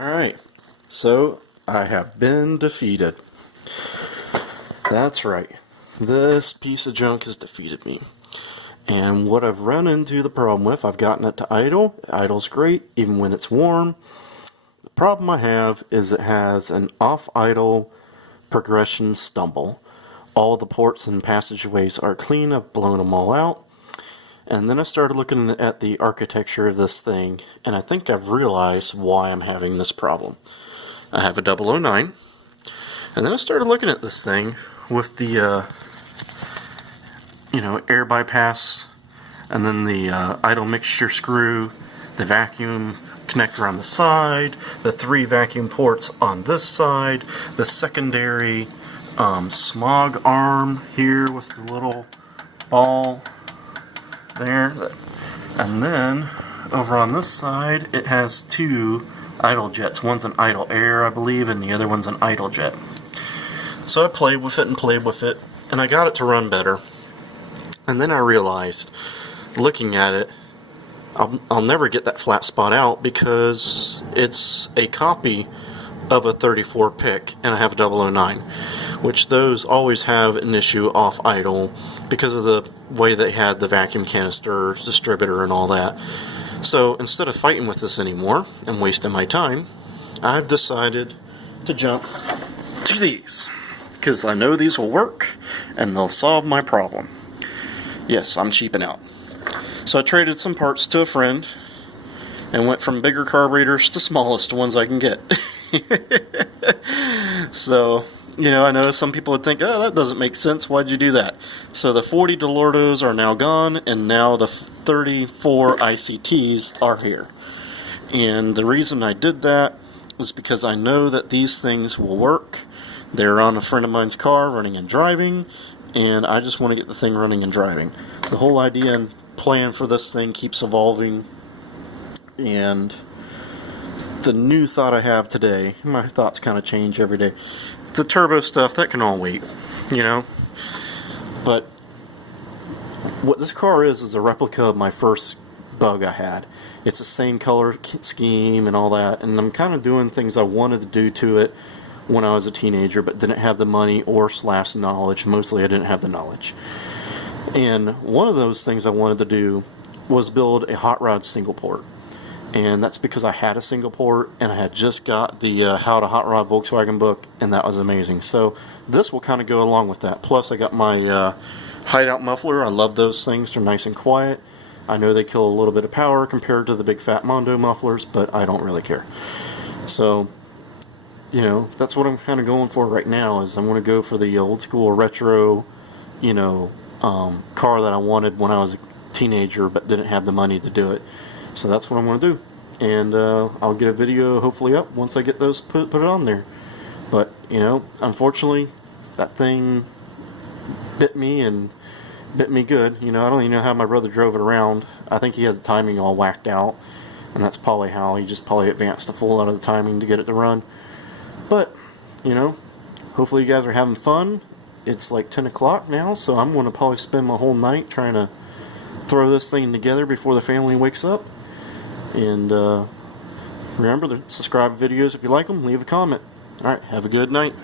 Alright, so I have been defeated. That's right. This piece of junk has defeated me. And what I've run into the problem with, I've gotten it to idle. Idle's great, even when it's warm. The problem I have is it has an off-idle progression stumble. All the ports and passageways are clean. I've blown them all out. And then I started looking at the architecture of this thing, and I think I've realized why I'm having this problem. I have a 009, and then I started looking at this thing with the, air bypass, and then the idle mixture screw, the vacuum connector on the side, the 3 vacuum ports on this side, the secondary smog arm here with the little ball there, and then over on this side it has 2 idle jets. One's an idle air, I believe, and the other one's an idle jet. So I played with it, and I got it to run better. And then I realized, looking at it, I'll never get that flat spot out because it's a copy of a 34 pick, and I have a 009, which those always have an issue off idle because of the way they had the vacuum canister distributor and all that. So instead of fighting with this anymore and wasting my time, I've decided to jump to these because I know these will work and they'll solve my problem. Yes, I'm cheaping out. So I traded some parts to a friend and went from bigger carburetors to smallest ones I can get. So, I know some people would think, oh, that doesn't make sense, why'd you do that? So the 40 Delortos are now gone, and now the 34 ICTs are here. And the reason I did that is because I know that these things will work. They're on a friend of mine's car, running and driving, and I just want to get the thing running and driving. The whole idea and plan for this thing keeps evolving, and the new thought I have today, my thoughts kind of change every day. The turbo stuff, that can all wait, But what this car is a replica of my first Bug I had. It's the same color scheme and all that, and I'm kind of doing things I wanted to do to it when I was a teenager, but didn't have the money or / knowledge. Mostly I didn't have the knowledge. And one of those things I wanted to do was build a hot rod single port. And that's because I had a single port, and I had just got the How to Hot Rod Volkswagen book, and that was amazing. So this will kind of go along with that. Plus I got my hideout muffler. I love those things. They're nice and quiet. I know they kill a little bit of power compared to the big fat Mondo mufflers, but I don't really care. So, that's what I'm kind of going for right now, is I'm going to go for the old school retro, car that I wanted when I was a teenager but didn't have the money to do it. So that's what I'm going to do, and I'll get a video hopefully up once I get those put it on there. But unfortunately, that thing bit me good. I don't even know how my brother drove it around. I think he had the timing all whacked out, and that's probably how he just advanced the full out of the timing to get it to run. But hopefully you guys are having fun. It's like 10 o'clock now, so I'm going to probably spend my whole night trying to throw this thing together before the family wakes up. And remember to subscribe videos if you like them, leave a comment. Alright, have a good night.